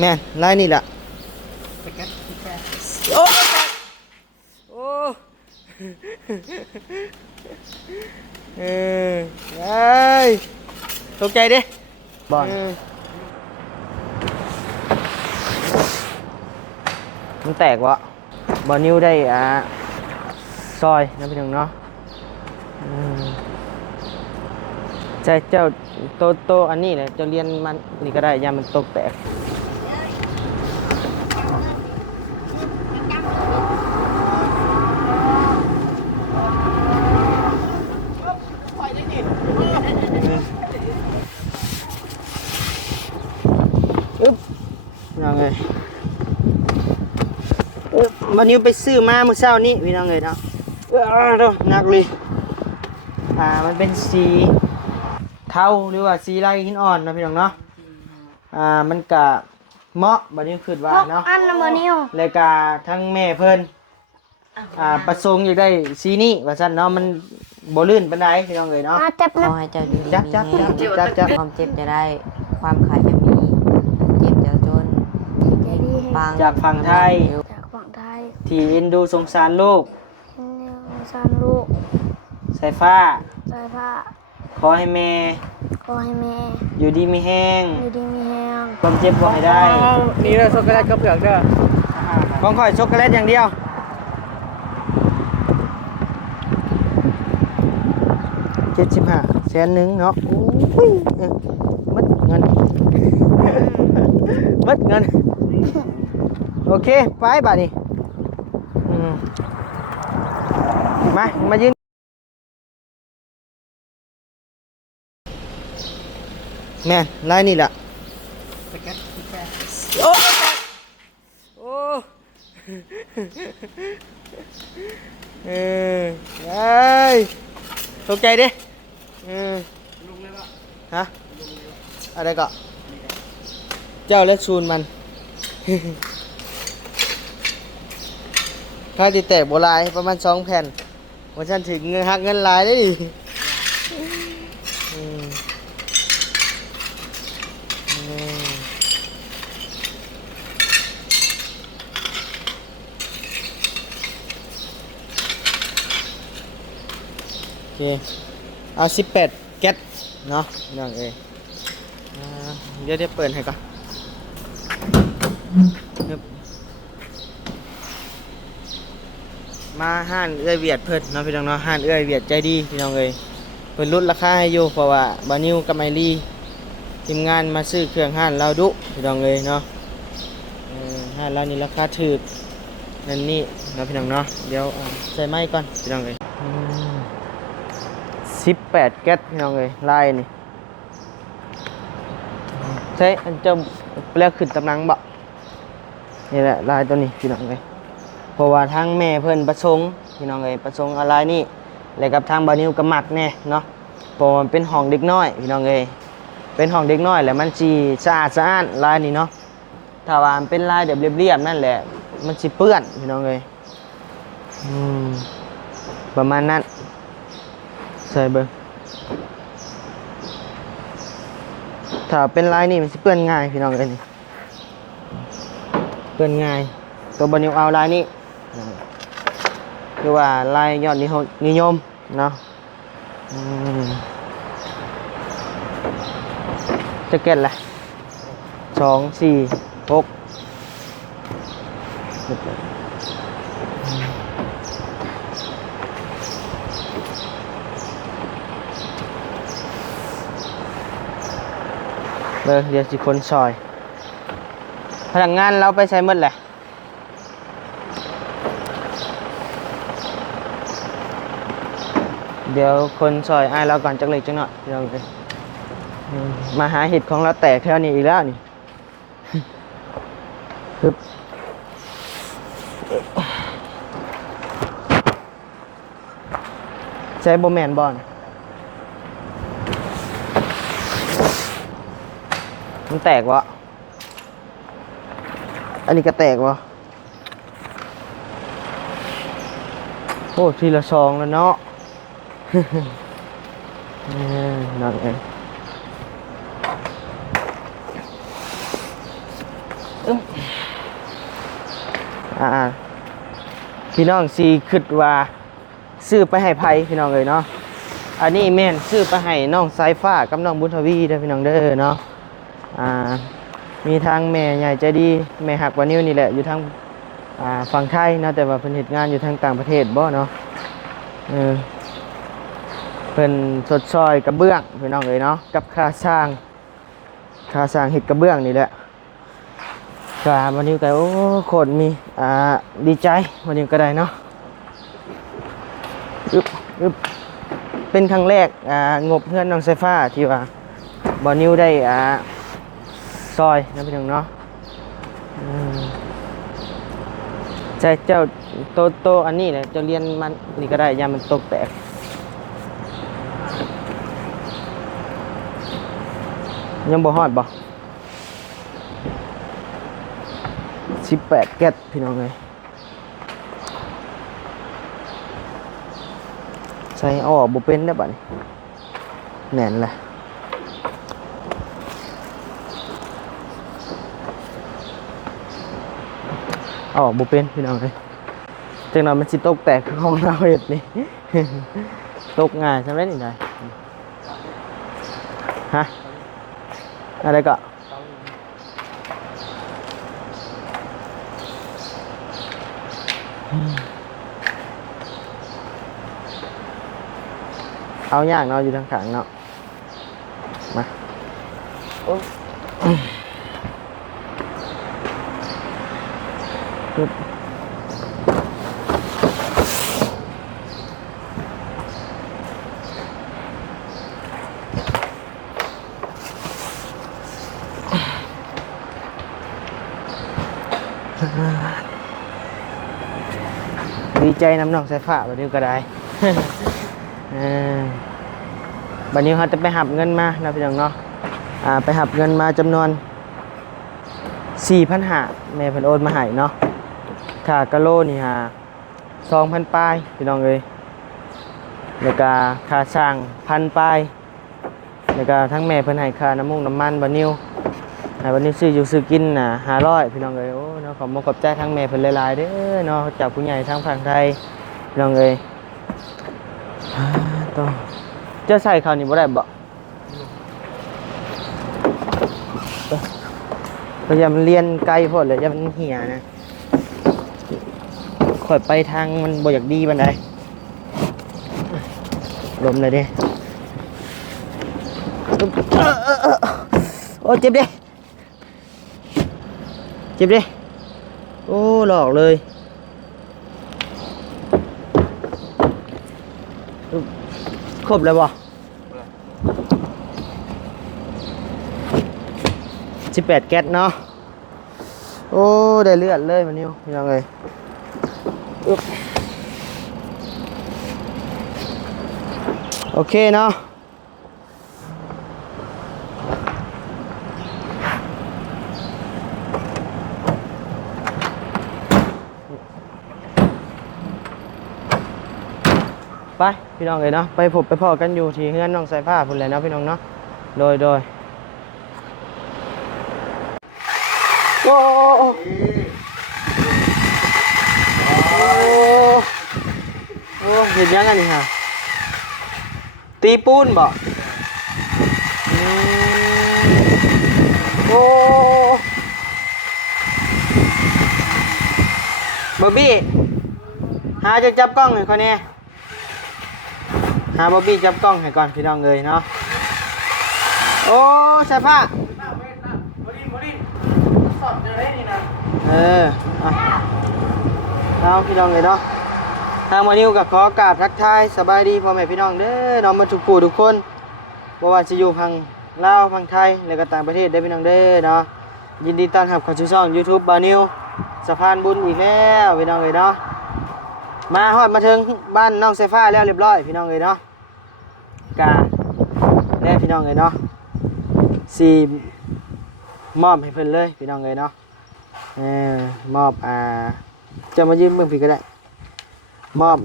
แม่นลายนี่แหละโอ้โอ้เออไอ้ตกใจดิบอลมันแตกวะบอลนิ้วได้ซอยนะพี่น้องเนาะใจเจ้าโตอันนี้แหละเจ้าเรียนมันนี่ก็ได้ยามันตกแตกอึ๊บยังไงวันนี้ไปซื้อมาเมื่อเช้านี้พี่น้องเลยเนาะหนักเลยมันเป็นสีเทาหรือว่าสีลายหินอ่อนนะพี่น้องเนาะมันกะเหมาะบัดนี้คือว่าเนาะอันละมื้อนี้แล้วก็ทั้งแม่เพิ่นประสงค์อยากได้สีนี้ว่าซั่นเนาะมันบ่ลื่นปานใดพี่น้องเอ้ยเนาะขอให้เจ้าดีจับความเจ็บจะได้ความขายจะมีเจ็บจะจนจากฝั่งไทยที่เอ็นดูสงสารลูกสายฟ้าขอให้แม่อยู่ดีมีแห้งความเจ็บบ่ให้ได้นี่เด้อช็อกโกแลตกับเผือกเด้อของข่อยช็อกโกแลตอย่างเดียว75 100,000เนาะโอ้ยมัดเงินมัดเงินโอเคไปบัดนี้มายืนแม่นลายนี่แหละโอ้โอ้ไอ้ตกใจดิฮะอะไรก็เจ้าและชูนมันค่าติดแตกโบราณประมาณ2 แผ่นวันฉันถึงเงินหักเงินลายได้ดิโอเคเอา18 แก๊สเนาะอย่างเดี๋ยวเปิดให้ก่อนมาห้านเอื้อยเวียดเพิ่นเนาะพี่น้องเนาะห้านเอื้อยเวียดใจดีพี่น้องเอ้ยเพิ่นลดราคาให้อยู่เพราะว่าบานิวกับไมลี่ทีมงานมาซื้อเครื่องห้านเราดุพี่น้องเอ้ยเนาะห้านเรานี่ราคาถูกนั่นนี่เนาะพี่น้องเนาะเดี๋ยวใส่ไม้ก่อนพี่น้องเอ้ย18 แก๊สพี่น้องเอ้ยลายนี่ใช่อันจะเรียกขึ้นตำแหน่งบ่นี่แหละลายตัวนี้พี่น้องเอ้ยเพราะว่าทางแม่เพิ่นประสงค์พี่น้องเอ้ยประสงค์อะไรนี่แล้วกับทางบานิวกับมักแน่เนาะเพราะมันเป็นห้องเด็กน้อยพี่น้องเอ้ยเป็นห้องเด็กน้อยแล้วมันสิสะอาดสะอ้านลายนี่เนาะถ้าว่ามันเป็นลายแบบเรียบๆนั่นแหละมันสิเปื้อนพี่น้องเอ้ยประมาณนั้นใส่เบิ่งถ้าเป็นลายนี่มันสิเปื้อนง่ายพี่น้องเอ้ยนี่เปื้อนง่ายตัวบานิวเอาลายนี้คือว่าลายยอดนิยมเนาะจะเก็ตละ2 4 6เดี๋ยวสิคนซอยพนักงานเราไปใช้หมดแหละเดี๋ยวคนซอยอ้ายเราก่อนจักเล็กจังหน่อยเราเลยมาหาเห็ดของเราแตกแถวนี้อีกแล้วนี่ปึ๊บใช้โบแมนบอลมันแตกวะอันนี้ก็แตกวะโอ้ทีละ2แล้วเนาะนั่นเอง พี่น้องสิคิดว่าซื้อไปให้ไผพี่น้องเอ้ยเนาะอันนี้แม่นซื้อไปให้น้องสายฟ้ากับน้องบุญทวีเด้อพี่น้องเด้อเนาะมีทางแม่ใหญ่ใจดีแม่หักวานิวนี่แหละอยู่ทางฝั่งไทยเนาะแต่ว่าเพิ่นเฮ็ดงานอยู่ทางต่างประเทศบ่เนาะเพิ่นสดซอยกระเบื้องพี่น้องเอ้ยเนาะกับค่าสร้างเฮ็ดกระเบื้องนี่แหละก็วันนี้ก็โอ้โคตรมีดีใจวันนี้ก็ได้เนาะอึบเป็นครั้งแรกงบเพื่อนน้องไซฟ้าที่ว่าบอนิวได้ซอยนะพี่น้องเนาะใจเจ้าโตอันนี้แหละเจ้าเรียนมันนี่ก็ได้ยามันตกแตกยังบ่ฮอดบ่18 แก๊สพี่น้องเลยใส่ออกบ่เป็นได้อบัดนี้แน่นแหละออกบ่เป็นพี่น้องเลยจังนั้นมันสิตกแตกคือของเราเฮ็ดนี่ ตกง่ายซำได้นี่ได้ฮะอะไรก็เอาอย่างเนาะอยู่ทางขางเนาะมาดีใจน้ำน้องสายฟ้าวันนี้ก็ได้ วันนี้เขาจะไปหับเงินมานะพี่น้องเนาะไปหับเงินมาจำนวน 4,500แม่เพิ่นโอนมาให้เนาะค่ากะโลนี่ฮะ 2,000 ปลายพี่น้องเอ้ยแล้วก็ค่าสร้าง 1,000 ปลายแล้วก็ทั้งแม่เพิ่นให้ค่าน้ำมันบัดนิววันนี้ซื้ออยู่ซื้อกินน่ะ500พี่น้องเอ้ยโอ้เนาะขอบใจทั้งแม่เพิ่นหลายๆเด้อเนาะจากผู้ใหญ่ทางฝั่งไทยพี่น้องเอ้ยต้องจะใส่ข้าวนี่บ่ได้บ่พยายามเรียนไกลโพดเลยอย่ามันเหี่ยนะข่อยไปทางมันบ่อยากดีปานใดลมเลยเด้โอ้เจ็บเด้โอ้หลอกเลยครบแล้วบ่18 แก๊สเนาะโอ้ได้เลือดเลยวันนี้ยังไงโอเคเนาะไปพี่น้องเลยเนาะไปพบไปพ่อกันอยู่ที่เฮือนน้องสายผ้าพุ่นเลยเนาะพี่น้องเนาะโดยโอ้เห็นยังไงนี่ฮะตีปูนบ่โอ้บอบบี้หาจะจับกล้องให้คนนี้หาบอบบี้จับกล้องให้ก่อนพี่น้องเลยเนาะโอ้ใช่ผ้าเอาพี่น้องเลยเนาะทางมานิวกับขอกราบทักทายสบายดีพ่อแม่พี่น้องเด้อน้องมาทุกผู้ทุกคนบ่ว่าจะอยู่พังลาวพังไทยและก็ต่างประเทศได้พี่น้องเด้อเนาะยินดีต้อนรับเข้าสู่ช่อง YouTube บานิวสะพานบุญอีกแล้วพี่น้องเลยเนาะมาฮอดมาถึงบ้านน้องไซฟ้าแล้วเรียบร้อยพี่น้องเลยเนาะกาแน่พี่น้องเลยเนาะสีมอบให้เพิ่นเลยพี่น้องเลยเนาะมอบจะมายืมเบื้องพี่ก็ได้มอบ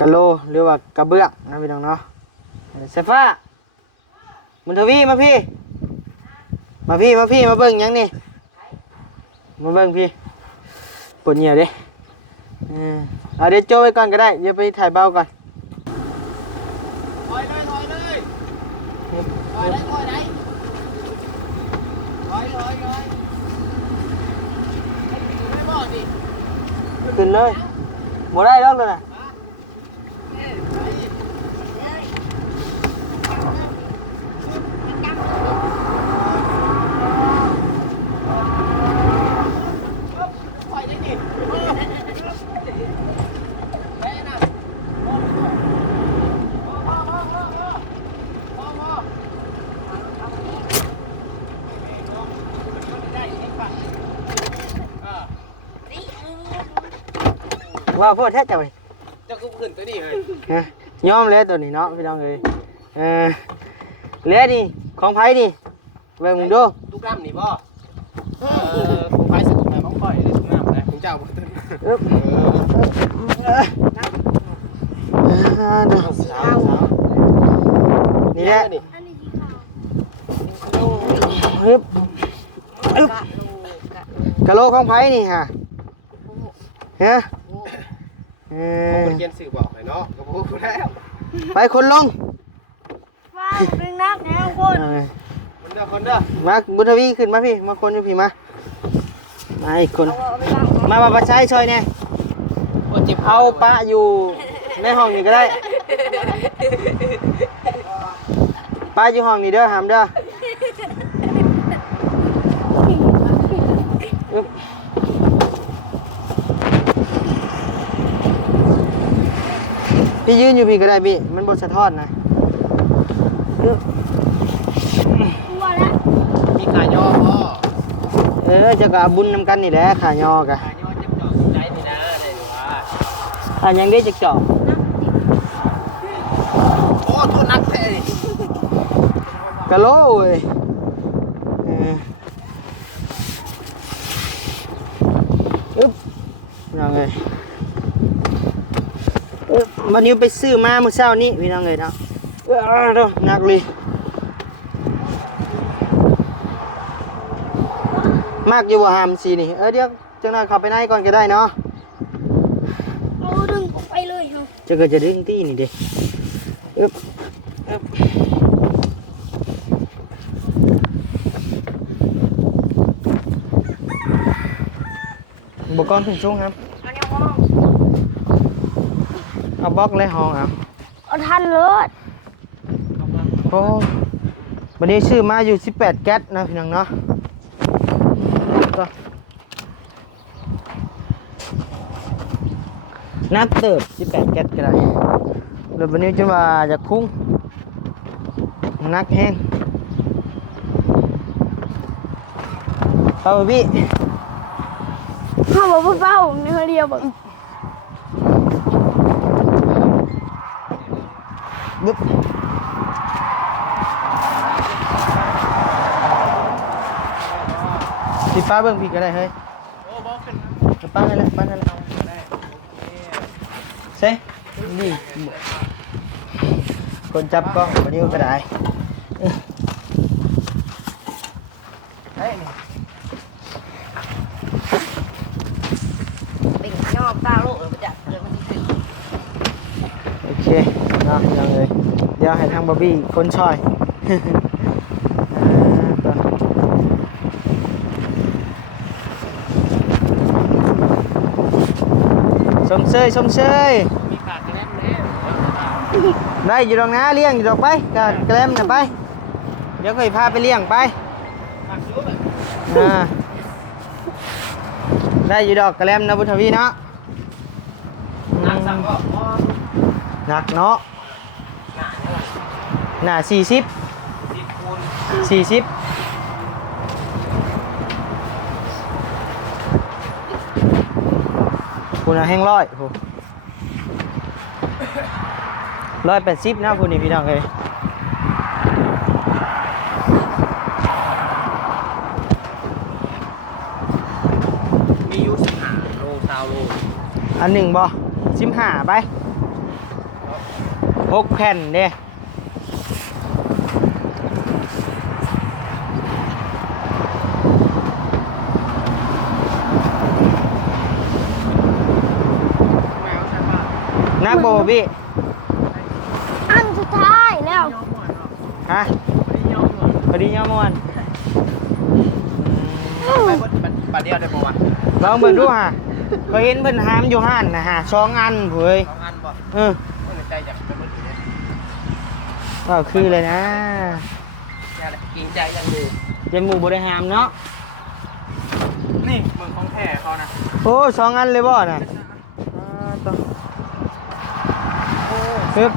กะโลหรือว่ากระเบื้องนะพี่น้องเนาะเซฟ้ามุนทวีมาพี่ มาพี่มาเบิ่งหยังนี่มาเบิ่งพี่ปวดเหนียวดิเอาเดี๋ยวโจ้ไว้ก่อนก็ได้เดี๋ยวไปถ่ายเบาก่อนถอยเลยขึ้นเลยบ่ได้แล้วเลยนะว่าพ่อแท้จังเลย เจ้าก็ขึ้นตัวนี้เลย ยอมเลยตัวนี้เนาะพี่น้องเลยเละนี่ของไผ่นี่เบิ่งมึงดู ลูกน้ำนี่บ่ผมไปสกุลน้ำของข่อยเลยลูกน้ำนะของเจ้าบ่ตื่น ดูนี่แหละอึ๊บกะโหลของไผ่นี่ฮะผมเขียนสื่อบอกเลยเนาะก็พูดแล้ว ไปคนลง ว้าวเป็นนักแนวคน คนเด้อ มาบุญทวีขึ้นมาพี่มาคนอยู่พี่มาอีกคนมาประชัยช่วยเนี่ย คนจิบ เอาปะอยู่ในห้องนี้ก็ได้ปะอยู่ห้องนี้เด้อหามเด้อพี่ยืนอยู่พี่ก็ได้พี่มันบนสะท้อนนะ กลัวแล้ว มีขายอพ่อ จะกะบุญนำกันนี่แหละขายอกะ ขายอจับจอบใจนี่นะได้หรือว่า ยังได้จะเจาะ โอ้ทุนนักแท้ดิ กะโหลเว้ยน้องเอ้ยวันนี้ไปซื้อมาเมื่อเช้านี้พี่น้องเอ้ยเนาะหนักเลยมากอยู่บ่หามสีนี่เดี๋ยวจังหน่อยเข้าไปในก่อนก็ได้เนาะ เอาดึงออกไปเลยเหรอ จะเกิดจะดึงตีนี่ดิอุปกรณ์ถึงช่วงครับ อันนี้ห้อง เอาบล็อกและห้องเอา เอาทันเลย โอ้วันนี้ชื่อมาอยู่18แก๊สนะพี่น้องเนาะนับเติบ18แก๊สก็ได้เดี๋ยววันนี้จะมาจะคุ้งนักแห้งเอาพี่ ห้องบอกเป้าในคนเดียวบอก บึ๊บพี่ป้าเบิ่งพี่ก็ได้เฮ้ย โอ้บอกขึ้น ป้านั่นแหละเซ่นี่คนจับกล้องวันนี้ก็ได้ เป็นยอมตาโลกเลยจ้ะเดี๋ยวมันจะขึ้น โอเคเนาะยังเลยเดี๋ยวให้ทางบอบบี้คนช่อยชมเชย มีขาดกระแลมเลย ได้อยู่ดอกนะเลี้ยงอยู่ดอกไปกระแลมน่ะไปเดี๋ยวค่อยพาไปเลี้ยงไป ขาดรู้แบบ ได้อยู่ดอกกระแลมนะบุญทวีเนาะ นักสั่งก็พ่อ หนักเนาะหน้า40 10 คูณ 40คุณแห้งร้อยโห180นะคุณนี่พี่น้องเอ้ย มีอยู่15 โล20 โล อันหนึ่งบ่15ไป6แผ่นเด้ กโบพี่ อันสุดท้ายแล้ว ฮะพอดีย่อมวน ไปบนปัดเดียวได้ป่าวะ ลองเบิ่งดูฮะเคยเห็นเพิ่นหามอยู่ห้านนะฮะ2 อันเว้ย 2 อันบ่ เออ ไม่ใจอยากไปบนเนี่ย ก็คือเลยนะ กินใจยังดี เจมูบ่ได้หามเนาะ นี่มึงของแท้เขานะ โอ้2 อันเลยบ่น่ะต้องปึ๊บ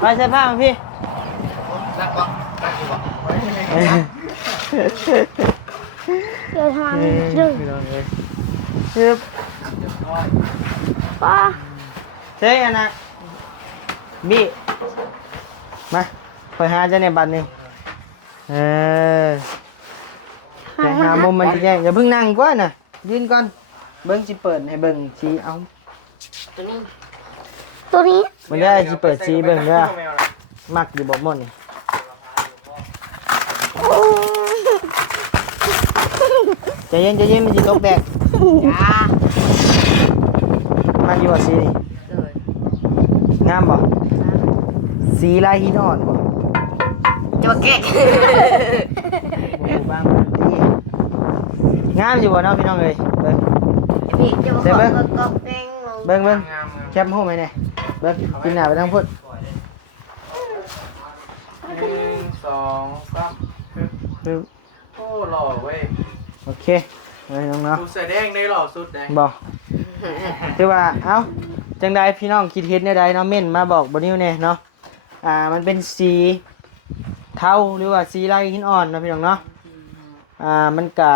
ไปใส่ผ้ามาพี่ รักบ่รักอยู่บ่ เดี๋ยวทำดึง ปึ๊บ ป้า เฮ้ยอันน่ะบี้มาไปหาเจ้าเนี่ยบัดนี้ไปหามุมมันจะแย่อย่าเพิ่งนั่งก่อนน่ะยืนก่อนเบิ่งสิเปิดให้เบิ่งสิเอา ตัวนี้ มันได้สิเปิดสิเบิ่งเด้อมักอยู่บ่หมดนี่ใจเย็นมันสิตกแดด จ้า มักอยู่ว่าสีนี่ เลย งามบ่สีลายหินอ่อนบ่ จะมาเก๊ก โอ้บางที่งามอยู่บ่เนาะพี่น้องเอ้ยเบิ่ง พี่จะมาขอก็แกงลง เบิ่งแคปห้องไหมเนี่ยเบิ่งกินหน้าไปทางพุ่น 1 2 3 ปึ๊บ โอ้หล่อเว้ย โอเคเลยน้องเนาะ ดูเสื้อแดงได้หล่อสุดแดง บ่คือว่าเอ้าจังใดพี่น้องคิดเห็นได้ใดเนาะเม่นมาบอกบ่นิวแน่เนาะมันเป็นสีเทาหรือว่าสีลายหินอ่อนเนาะพี่น้องเนาะมันก็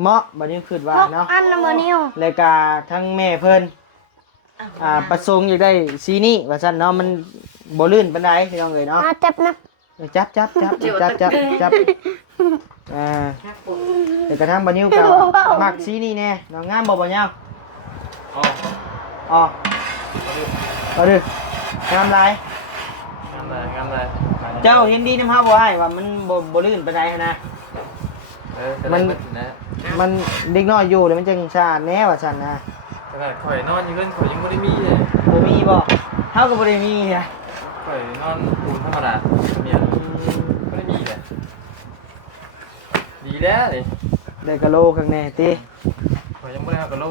เหมาะบ่นิวคิดว่า พก เนาะ อันละมือนิ้ว แล้วก็ทั้งแม่เพิ่นประสงค์อยากได้สีนี้ว่าซั่นเนาะมันบ่ลื่นปานใดพี่น้องเอ้ยเนาะ จับนะ จับแต่กระทั่งบ่นิ้วก็มักสีนี้แน่น้องงามบ่บ่ยาว อ๋อ อ๋อเอาดิงามหลาย งามเลย เจ้าเห็นดีนำเฮาบ่ให้ว่ามันบ่ลื่นปานใดหั้นนะ มันเด็กน้อยอยู่แล้วมันจังสะอาดแน่ว่าซั่นนะ ขนาดข่อยนอนอยู่เงินข่อยยังบ่ได้มีเลย บ่มีบ่เฮาก็บ่ได้มีนะ ข่อยนอนปูนธรรมดาเนี่ยบ่ได้มีเลยดีแล้วนี่ ได้กะโลข้างแน่ติ ข่อยยังบ่ได้เอากะโล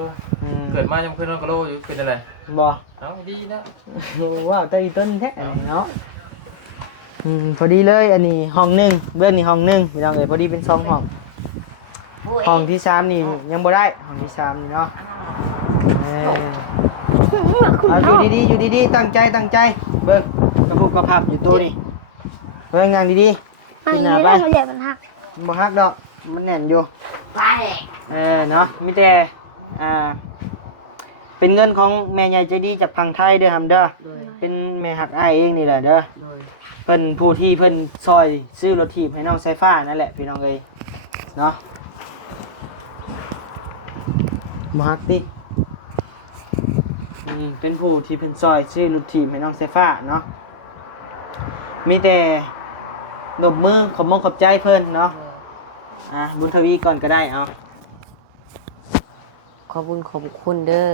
เกิดมายังบ่เคยนอนกะโลอยู่เป็นอะไร บ่ เอ้าดีนะ ว้าวแต่อีต้นแท้เนาะพอดีเลยอันนี้ห้องหนึงเบื้องนี้ห้องหนึงพี่น้องเอ้ยพอดีเป็น2ห้องห้องที่3นี่ยังบ่ได้ห้องที่3นี่เนาะเอาอยู่ดีๆตั้งใจเบิ่งกระพุกกระพับอยู่ตัวนี่เบิ่งงานดีๆ อัน กินห นี้ น้าไป ได้เขาใหญ่มันหัก บ่ฮักดอกมันแน่นอยู่ ไป เนาะมีแต่เป็นเงินของแม่ใหญ่ใจดีจากพังไทยเด้อฮัมเด้อเป็นแม่หักอ้ายเองนี่แหละเด้อเพิ่นผู้ที่เพิ่นซอยซื้อรถถีบให้น้องสายฟ้านั่นแหละพี่น้องเอ้ยเนาะบ่ฮักติเป็นผู้ที่เพิ่นซอยซื้อรถถีบให้น้องสายฟ้าเนาะมีแต่ดบมือขอบมงขอบใจเพิ่นเนาะบุญทวีก่อนก็ได้เอา ขอบคุณเด้อ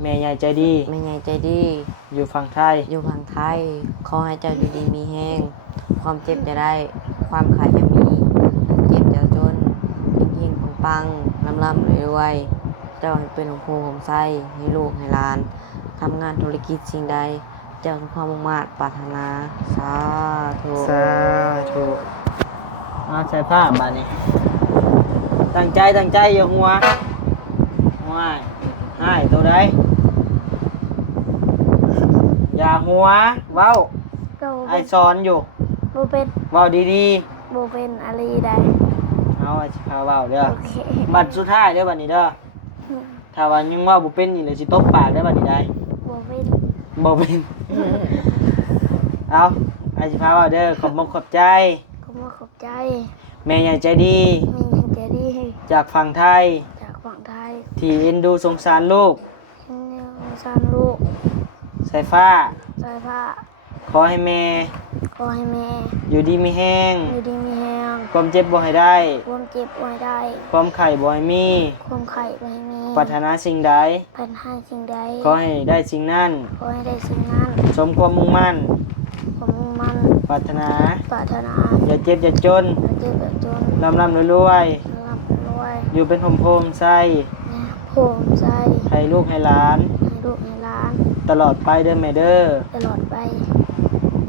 แม่ใหญ่ใจดี แม่ใหญ่ใจดี อยู่ฝั่งไทย อยู่ฝั่งไทยขอให้เจ้าอยู่ดีมีแห้งความเจ็บจะได้ ความขายจะมีเจ็บจะจนเฮงๆปังๆร่ำรวยๆเจ้าให้เป็นของโพของไส้ให้ลูกให้หลานทำงานธุรกิจสิ่งใดเจ้าทุกความมุ่งมั่นปรารถนาสาธุ สาธุใส่ผ้าบาดนี้ตั้งใจอย่าหัวให้ตัวใดอย่าหัวเว้า โบ ไอ้ เป็น สอนอยู่ โบเป็น เว้าดี โบเป็นอะไรได้ ๆเอาไอ้สิพาเว้าเด้อ โอเค บัดสุดท้ายเด้อบัดนี้เด้อถ้าว่ายังเว้าบ่เป็นนี่เลยสิตบปากได้อบัดนี้ได้ โบเป็น บ่เป็น เอาไอ้สิพาเว้าเด้อขอบมงขอบใจ ก็มาขอบใจ แม่ใหญ่ใจดี มีเงินใจดี จากฝั่งไทย จากฝั่งไทย ที่เอ็นดูสงสารลูก เนี่ยสารลูก สายฟ้า สายผ้า ขอให้แม่ ข ขอให้แม่ อยู่ดีมีแห้ง อยู่ดีมีแรง ความเจ็บบ่ให้ได้ ความเจ็บไว้ได้ ความไข้บ่ให้มี ความไข่ไว้มี ปรารถนาสิ่งใด ปัญหาสิ่งใด ขอให้ได้สิ่งนั้น ขอให้ได้สิ่งนั้น สมความมุ่งมั่น ผมมุ่งมั่น ปรารถนา ปรารถนา อย่าเจ็บอย่าจน และเจ็บแบบจน ร่ำรวย รับรวย ๆอยู่เป็นโฮมไส้ ภูมิใจ ให้ลูกให้หลาน ให้ลูกให้หลาน ตลอดไปเด้อแม่เด้อ ตลอดไป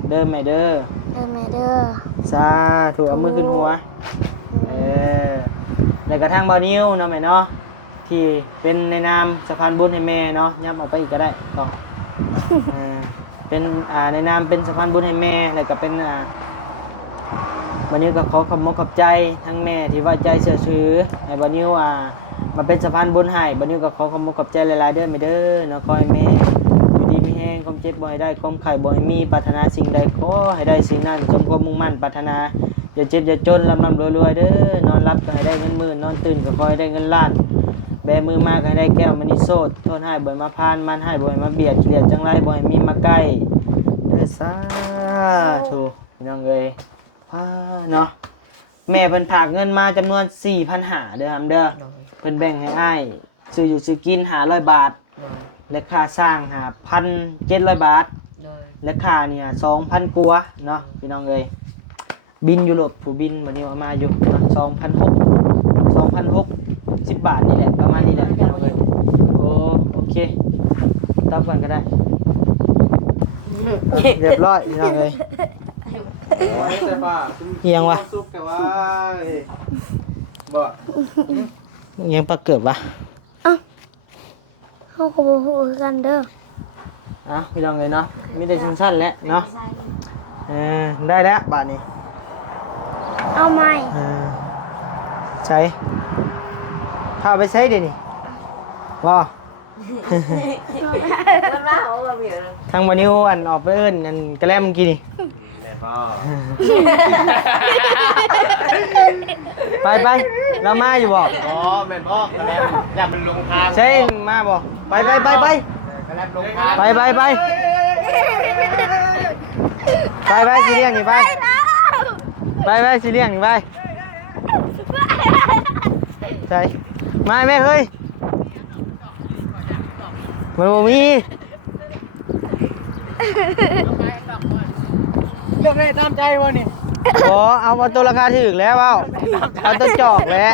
เด้อแม่เด้อ เด้อแม่เด้อ สาธุเอามือขึ้นหัวแล้วก็ทางบ่าวนิ้วเนาะแม่เนาะที่เป็นในนามสะพานบุญให้แม่เนาะย้ำเอาไปอีกก็ได้ก็ เป็นในนามเป็นสะพานบุญให้แม่แล้วก็เป็นวันนี้ก็ขอขอบคุณขอบใจทั้งแม่ที่ไว้ใจเชื่อถือให้วันนี้มาเป็นสะพานบุญให้วันนี้ก็ขอขอบคุณขอบใจหลายๆเด้อแม่เด้อเนาะขอให้แม่อยู่ดีมีแห้งความเจ็บบ่ให้ได้ความไข้บ่ให้มีปรารถนาสิ่งใดขอให้ได้สิ่งนั้นสมความมุ่งมั่นปรารถนาอย่าเจ็บอย่าจนร่ำรวยๆเด้อนอนรับก็ให้ได้เงินหมื่นนอนตื่นก็ขอให้ได้เงินล้านแบมือมากให้ได้แก้วมณีโสดโทษให้บ่อยมาพานมันให้บ่อยมาเบียดเกลียดจังไรบ่อยมีมาใกล้เด้อสาธุพี่น้องเอ้ยเนาะแม่เพิ่นฝากเงินมาจำนวน 4,500 เด้อครับเด้อเพิ่นแบ่งให้อ้ายซื้ออยู่ซื้อกิน500 บาทและค่าสร้าง1,700 บาทและค่าเนี่ย 2,000 กว่าเนาะพี่น้องเอ้ยบินอยู่โลดผู้บินบัดนี้เอามาอยู่เนาะ2,600 10 บาทนี่แหละประมาณนี้แหละพี่น้องเอ้ยโอเคตับกันก็ได้เรียบร้อยพี่น้องเอ้ยเฮียงวะบ่เฮียงปลาเกิดวะ เขาก็บ่ฮู้คือกันเด้อ พี่น้องเอ้ยเนาะมีแต่สั้นๆแล้วเนาะได้แล้วบาทนี้ เอาใหม่ ใช้ถ้าเอาไปใช้เดี๋ยวนี้ว่าทางวันนี้อันออกไปเอิ้นอันกระแลมเมื่อกี้นี่ไปเรามาอยู่บ่แม่นพ่อกระแลมอย่ามันลงทาง ใช่มาบ่ไปกระแลมลงทางไปสิเลี้ยงนี่ไปสิเลี้ยงนี่ไปใช่มาแม่เฮ้ยมันบ่มีเลือกได้ตามใจวะนี่ เอาตัวราคาถูกแล้วเอาตัวจอกแล้ว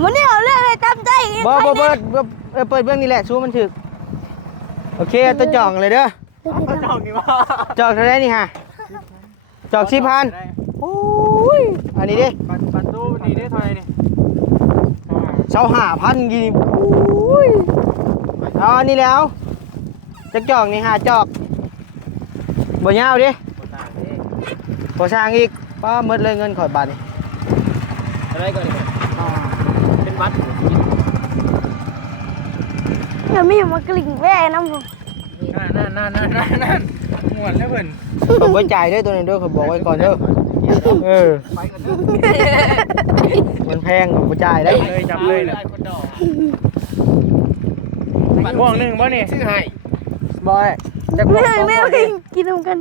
มื้อนี้เอาเรื่องให้ตามใจอีก เปิดเบื้องนี่แหละชูมันถึกโอเคเอาตัวจอกเลยเด้อ จอกนี่ว่า จอกเท่าไรนี่ฮะจอก4,000โอ้ยอันนี้ดิ ปัดตู้นี่ได้เท่าไหร่นี่ 25,000กี่โอ้ยเอาอันนี้แล้วจะจอกนี่5จอกบ่ยาวดิพอสร้างอีกป้าหมดเลยเงินข่อยบาทนี่ อะไรก่อนนี่เป็นวัด แล้วมีมากลิ่งแว่นำผม นั่นหมวนแล้วเพิ่น ผมบ่จ่ายเด้อตัวนี้เด้อเขาบอกไว้ก่อนเด้อไปกันเด้อ มันแพงผมบ่จ่ายได้ เลยจับเลยนะม่วงนึงบ่นี่ซื้อให้ บ่จัก ไม่ บ่ ไม่กินนำกัน2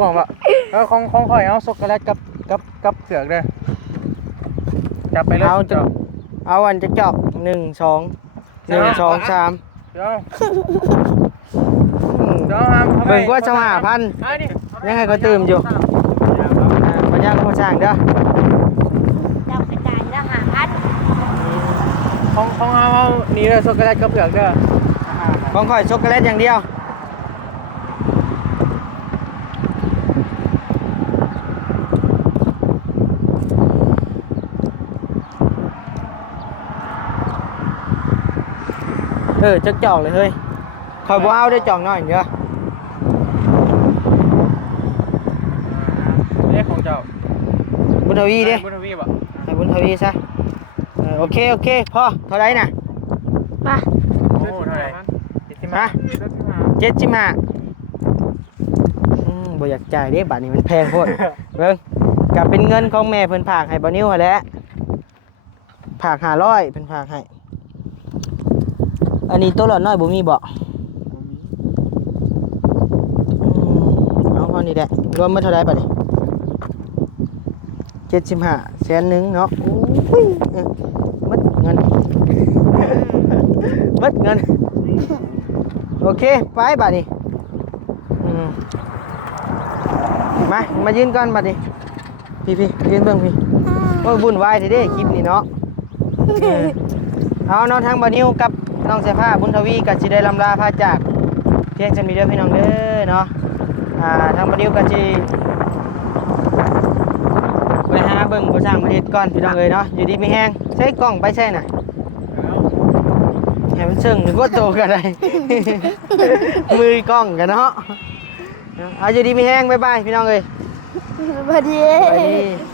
บ่บ่ของข่อยเอาช็อกโกแลตกับเผือกเด้อ จับไปเลย เอาอันจะจอก1 2 3 เดี๋ยวห้าม เบิ่งกว่า25,000ยังให้เขาตื่มอยู่ปัญญาก็พอสร้างเด้อ เจ้ากระจายแล้ว5,000 ของเอานี่เลยช็อกโกแลตกับเผือกเด้อ ของข่อยช็อกโกแลตอย่างเดียวจักจอกเลยเฮ้ยข่อยบ่เอาได้จอกน้อยเด้อ เลขของเจ้า บุญทวีดิ บุญทวีบ่ ให้บุญทวีซะโอเคพอเท่าไรน่ะ มา โอ้เท่าไหร่ฮะ75บ่อยากจ่ายเด้บัดนี้มันแพงโพดเบิ่งก็เป็นเงินของแม่เพิ่นฝากให้บ่นิ้วหั่นแหละฝาก500เพิ่นฝากให้อันนี้ตัวละน้อยบ่มีบ่ นี่แหละรวมเมื่อเท่าไรบัดนี้75 แสนหนึ่งเนาะโอ้ยหมดเงิน หมดเงินโอเคไปบัดนี้มายืนก่อนบัดนี้พี่ยืนเบิ่งพี่โอ้ยบุญวายทีเด้คลิปนี้เนาะเอาน้องทางบ่นิวกับน้องเสื้อผ้าบุญทวีก็สิได้ลำลาพาจากเพียงจะมีเด้อพี่น้องเด้อเนาะทางบ่นิวก็สิไปหาเบิ่งผู้สร้างประเทศก่อนพี่น้องเอ้ยเนาะอยู่ดีมีแฮงใช้กล้องไปใช่น่ะให้มันเชิงหรือว่าโตก็ได้ มือกล้องกันเนาะเอาอยู่ดีมีแฮงบ๊ายบายพี่น้องเอ้ย สวัสดี สวัสดี